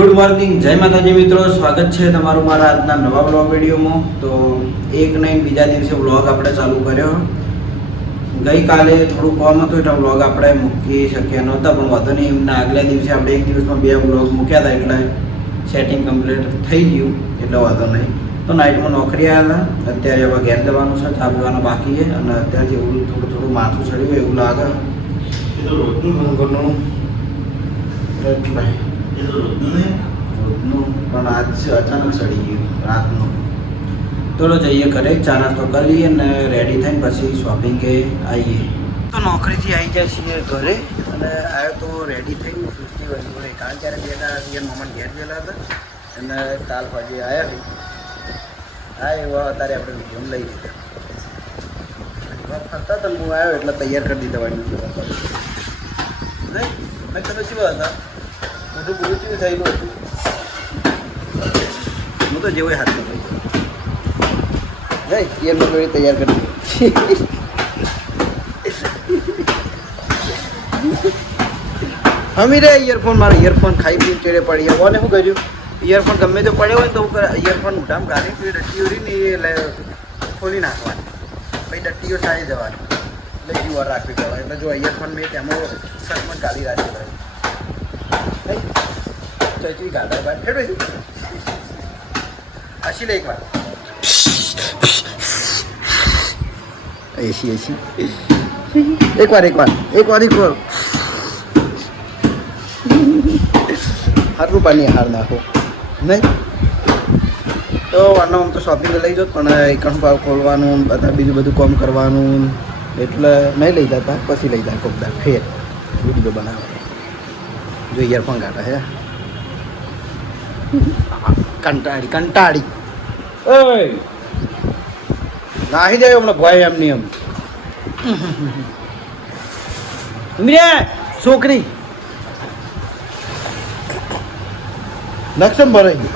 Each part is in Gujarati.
ગુડ મોર્નિંગ, જય માતાજી મિત્રો. સ્વાગત છે તમારું મારા આજના નવા બ્લોગ વિડીયોમાં. તો એક નહીં બીજા દિવસે બ્લોગ આપણે ચાલુ કર્યો. ગઈકાલે થોડું કોમ હતું એટલે બ્લોગ આપણે મૂકી શક્યા નહોતા, પણ વાંધો નહીં. એમના આગલા દિવસે આપણે એક દિવસમાં 2 બ્લોગ મૂક્યા હતા એટલે સેટિંગ કમ્પ્લીટ થઈ ગયું, એટલે વાંધો નહીં. તો નાઇટમાં નોકરી આવ્યા હતા. અત્યારે હવે ઘેર જવાનું છે, ચા પીવાનું બાકી છે અને અત્યારથી એવું થોડું માથું ચડ્યું એવું લાગે. રોજનું પણ આજ અચાનક ચડી ગયું રાતનું. થોડો જઈએ ઘરે, ચા નાસ્તો કરી લઈએ ને રેડી થઈને પછી શોપિંગે આવીએ. તો નોકરીથી આવી જાય છીએ ઘરે અને આવ્યો તો રેડી થઈને સુસ્તી વળી. કાલ જ્યારે બે મમ્મી ઘેર ગયેલા હતા અને કાલ પછી આવ્યા. હા એવા અત્યારે આપણે વિડીયો લઈ લીધા. ફરતા હતા હું આવ્યો એટલે તૈયાર કરી દીધા વાળી નહીં. મેં તને શું હતા મોટું પૂરું કેવું થયેલું હતું. હું તો જેવો હાથ કરી ઈયરફોન તૈયાર કરી હમી રે ઈયરફોન મારો ઈયરફોન ખાઈ પીને ચેડે પડી કોને શું કર્યું. ઈયરફોન ગમે તો પડ્યો હોય તો ઈયરફોન મોઢામાં ગાળી પી ડટ્ટીઓ રહી ને એ ખોલી નાખવાની, પછી ડટ્ટીઓ સારી જવાની એટલે જીવર રાખવી પડે. એટલે જો ઈયરફોન મેં તેમાં શર્ટમાં ગાળી રાખી પડે. ચચી ગાડા બાદ હેડો હસી લે એકવાર. એસી એકવાર હારું પાણી હાર નાખો નહીં તો આનો આમ તો શોપિંગ લઈ જાઓ, પણ એકાઉન્ટ ભાવ ખોલવાનું બધા બીજું બધું કામ કરવાનું એટલે નહીં લઈ જતા. પછી લઈ જાય કોકદાર ફેર વિડીયો બનાવે. જો ઈયરફોન કાઢે હે કંટાળી નાહી જાય હમણાં ભાઈ એમની એમ છોકરી લક્ષમ ભરાઈ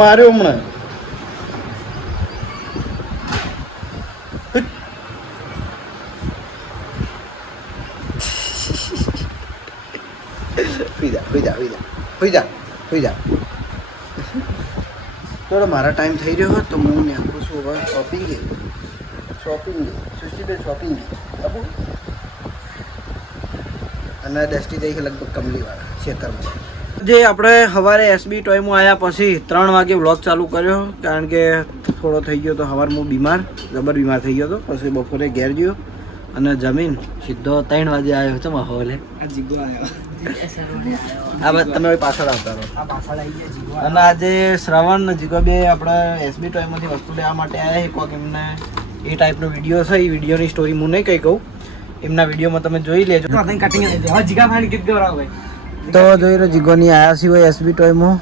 માર્યો હમણાં. હોઈ જા થોડો મારા ટાઈમ થઈ રહ્યો હોત તો હું નીકળું છું હવે શોપિંગ શોપિંગ બાબુ અને ડસ્ટી જઈ છે લગભગ કમલીવાળા ખેતરમાં. જે આપણે સવારે એસબી ટોયમાં આવ્યા પછી 3 વાગે વ્લોગ ચાલુ કર્યો, કારણ કે થોડો થઈ ગયો તો સવારમાં હું જબર બીમાર થઈ ગયો હતો. પછી બપોરે ઘેર ગયો અને જમીન સીધો 3 વાગે આવ્યો છે માહોલે. આ જીગો આવ્યો આ વાત તમે પાછળ આવતા રહો. અને આજે શ્રવણ જીગો બે આપણે એસબી ટોયમાંથી વસ્તુ લેવા માટે આવ્યા. કોઈક એમને એ ટાઈપનો વિડીયો છે. એ વિડીયોની સ્ટોરી હું નહીં કંઈ કહું, એમના વિડીયોમાં તમે જોઈ લેજો. તો જોઈ લો જીગોની આયા સિવાય એસબી ટોયમાં.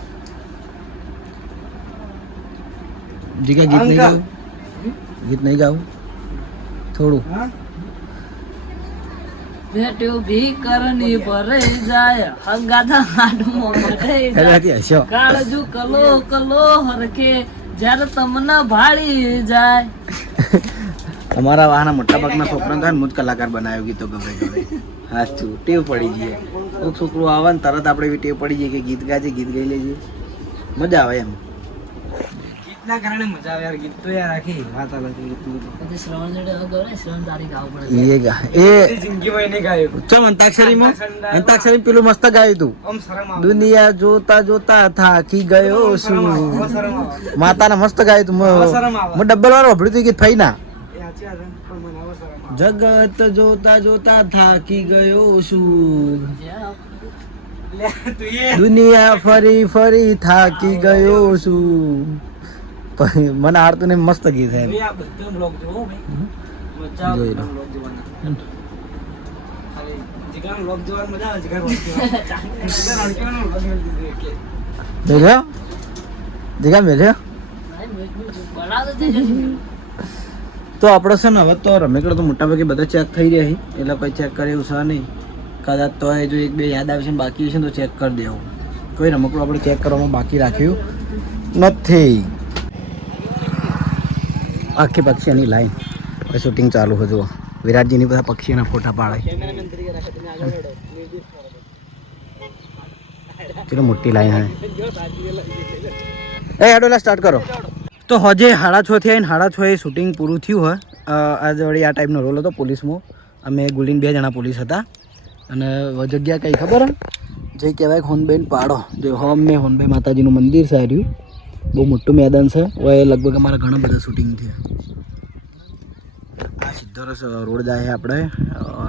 જીગા ગીત નહીં ગાવું થોડું. બેટ્યો ભી કરની ભરે જાય હંગાતા હાડમો મરે જાય કાળજુ કલો હરખે જ્યારે તમને ભાળી જાય. અમારા વાહના મોટા ભાગના છોકરા થાય મુજ કલાકાર બનાવ્યો ગીતો ગમે હાચું ટેવ પડી ગઈ. કોઈક છોકરું આવે ને તરત આપણે એવી ટેવ પડી જાય કે ગીત ગાજે ગીત ગાઈ લેજે, મજા આવે એમ. ગીતના કારણે મજા આવે યાર. ગીત તો યાર આખી વાત અલગ છે. પછી શ્રવણ જોડે ગયો શ્રવણ તારી ગાવ પડે એ જિંદગીમાં નહીં ગાયો. ચમ અંતાક્ષરી પેલું મસ્ત ગાયું તું. દુનિયા જોતા જોતા થાકી ગયો છું. માતાને મસ્ત ગાયું તું. હું ડબલ વાળો ભળ્યું તું ગીત ફઈ ના. જગત જોતા જોતા થાકી ગયો છું. દુનિયા ફરી ફરી થાકી ગયો છું. મને હારતું ને મસ્ત ગીત છે. તો આપણે છે ને હવે તો રમેકડો તો મોટા ભાગે બધા ચેક થઈ રહ્યા છે, એટલે કોઈ ચેક કરે એવું છે નહીં. કદાચ તો જો 1-2 યાદ આવશે ને બાકી છે ને તો ચેક કરી દેવું. કોઈ રમકડું આપણે ચેક કરવામાં બાકી રાખ્યું નથી. આખી પક્ષીની લાઈન શૂટિંગ ચાલુ હતું. વિરાટજીની બધા પક્ષીઓના ફોટા પાડે. ચલો મોટી લાઈન હે એ હેડોલા સ્ટાર્ટ કરો. તો હજે 6:30 થયા ને 6:30 શૂટિંગ પૂરું થયું હોય. આજે વળી આ ટાઈપનો રોલ હતો પોલીસમાં. અમે ગુલીન 2 જણા પોલીસ હતા. અને જગ્યા કઈ ખબર હે જે કહેવાય હોનબેન પાડો જે હોમ મેં હોનબાઈ માતાજીનું મંદિર છે. રહ્યું બહુ મોટું મેદાન છે. હવે લગભગ અમારા ઘણા બધા શૂટિંગ થયા. આ સીધો રોડ જાય આપણે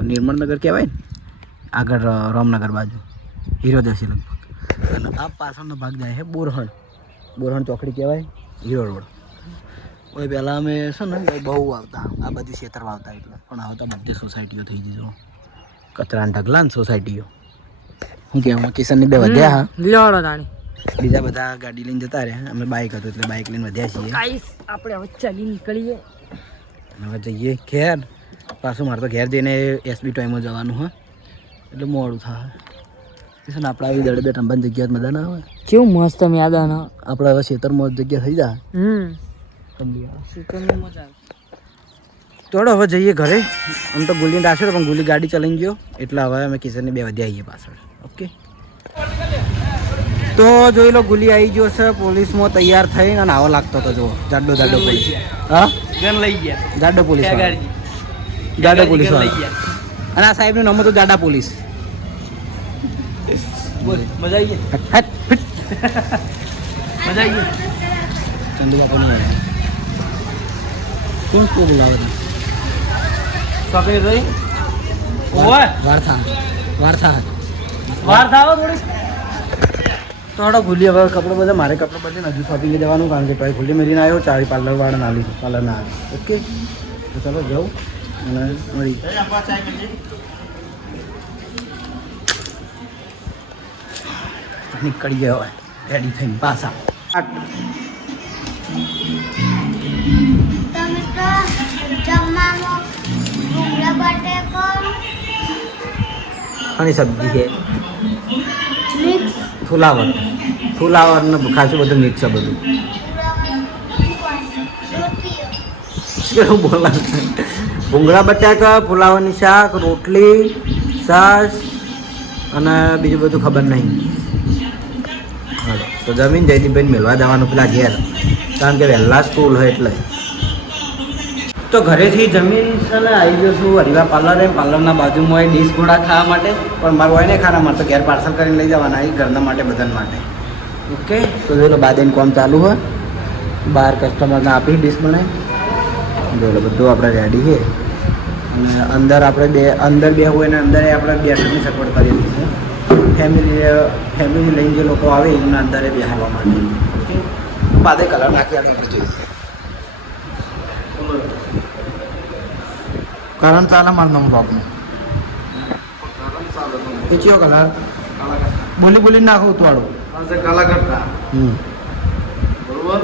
નિર્મળનગર કહેવાય ને આગળ રામનગર બાજુ હીરોદસી લગભગ. અને આ પાછળનો ભાગ જાય છે બોરહણ ચોકડી કહેવાય હીરો રોડ. હવે પહેલાં અમે છે ને બહુ આવતા આ બધી ખેતર વાવતા એટલે પણ આવતા બધી સોસાયટીઓ થઈ ગઈ જો કચરાના ઢગલા ને સોસાયટીઓ. શું કહેવાય કિશનની 2 વધ્યા બીજા બધા ગાડી લઈને જતા રહ્યા. અમે બાઇક હતું એટલે બાઇક લઈને વધ્યા છીએ. આપણે હવે ચાલી નીકળીએ હવે જઈએ ઘેર. પાછું મારે તો ઘેર જઈને એસબી ટોયમાં જવાનું હોય એટલે મોડું થાય. કિશન આપણે આવી દડે બે ટંબાની જગ્યા મજા ના આવે. કેવું મસ્ત મેદાન આપણે હવે ખેતરમાં જગ્યા થઈ જાય. થોડો હવે જઈએ ઘરે. આમ તો ગુલી રાખ્યો પણ ગુલી ગાડી ચલાવી ગયો એટલે હવે અમે કિશનની 2 વધ્યા આવીએ પાછળ. ઓકે તો જોઈ લો ગુલી આવી ગયો છે પોલીસમાં તૈયાર થઈને અને આવો લાગતો હતો જો જાડો પોલીસ. હા ગન લઈ ગયા જાડો પોલીસ વાળા. અને આ સાહેબનું નામ હતું જાડા પોલીસ. બોલ મજા આવી ગઈ મજા આવી ગઈ. ચંદુ બાપુ નહીં આવ્યા. કોણ બોલાવે છે પકડી રહી વાર થાવ થોડી. થોડો ભૂલી હવે કપડો બધા મારે કપડો બદલીને હજુ શોપિંગ જવાનું કારણ કે ભાઈ ભૂલી મેરીને આવ્યો. ચાવી પાર્લરવાળા ના લીધું પાર્લર ના આવે. ઓકે તો ચાલો જાઉં અને મળી નીકળી ગયો હવે રેડી થઈને પાછા. ઘણી સબ્જી છે ફુલાવર ને ખાસું બધું મિક્સ છે બધું. કેવું બોલા ભૂંગળા બટાકા ફુલાવરની શાક રોટલી છાશ અને બીજું બધું ખબર નહીં. હાલો તો જમીન જયદીપભાઈ મેળવા જવાનું પેલા ઘેર કારણ કે વહેલા સ્કૂલ હોય એટલે. તો ઘરેથી જમીન છે ને આવી ગયો છું હરિવા પાર્લરે. પાર્લરના બાજુમાં હોય ડીશ ઘોડા ખાવા માટે પણ મારું હોય ને ખાના મારે તો ઘેર પાર્સલ કરીને લઈ જવાના હોય ઘરના માટે બધા માટે. ઓકે તો જોઈ લો બાદેન કામ ચાલુ હોય બહાર કસ્ટમરને આપી ડીશ બનાવી. જોઈ લો બધું આપણે રેડી છે અને અંદર આપણે અંદર બેહવું હોય ને અંદર આપણે બેસવાની સગવડ કરેલી છે. ફેમિલી લઈને જે લોકો આવે એમના અંદરે બેહાડવા માટે. ઓકે બાદે કલર નાખી આપણે જોઈએ કારણ ચાલે મારું નામ બ્લોગનું એ ચિયો કલર બોલી નાખો થોડું કાલા કરતા. બરોબર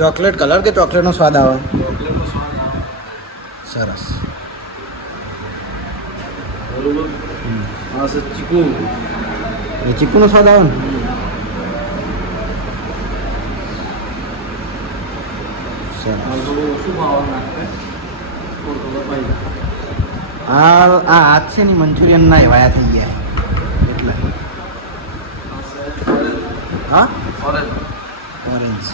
ચોકલેટ કલર કે ચોકલેટનો સ્વાદ આવે. સરસ બરોબર. હા સર ચીકુ એ ચીકુનો સ્વાદ આવે ને. આ હાથ છે ને મંચુરિયન ના એવાયા થઈ ગયા એટલે. હા ઓરેન્જ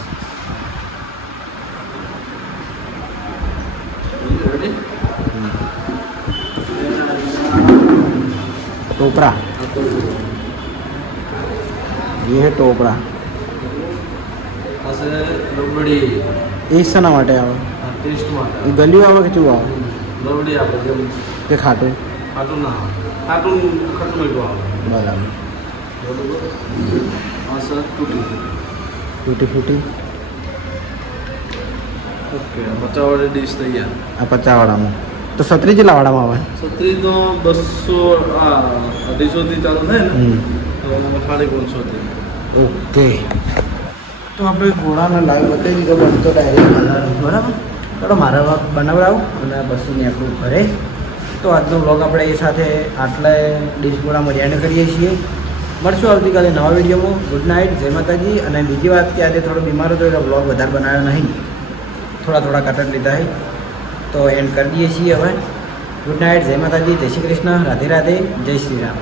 टोपरा ये है टोपरा એ શાના માટે આવે એ ગલ્યું આવે કે ચૂ આવે કે ખાટું બરાબર. તૂટી ફૂટી ઓકે 50 વાળી ડીશ તૈયાર. આ 50 વાળામાં તો 37 જેટલા વાળામાં આવે. 37 તો 200 થી ચાલુ થાય ને તો 550. ઓકે તો આપણે ઘોડાને લાઈવ બતાવી દીધો બનતો ડાયરેક્ટ બરાબર. ચાલો મારા બનાવડાવું અને પછી આપણું ઘરે. તો આજનો વ્લોગ આપણે એ સાથે આટલા ડીશ ઘોડામાં એન્ડ કરીએ છીએ. મળશું આવતીકાલે નવા વિડીયોમાં. ગુડ નાઇટ, જય માતાજી. અને બીજી વાત કે આજે થોડો બીમાર હતો એટલે બ્લોગ વધારે બનાવ્યો નહીં, થોડા કટર લીધા છે તો એન્ડ કરી દઈએ છીએ હવે. ગુડ નાઇટ, જય માતાજી, જય શ્રી કૃષ્ણ, રાધે રાધે, જય શ્રી રામ.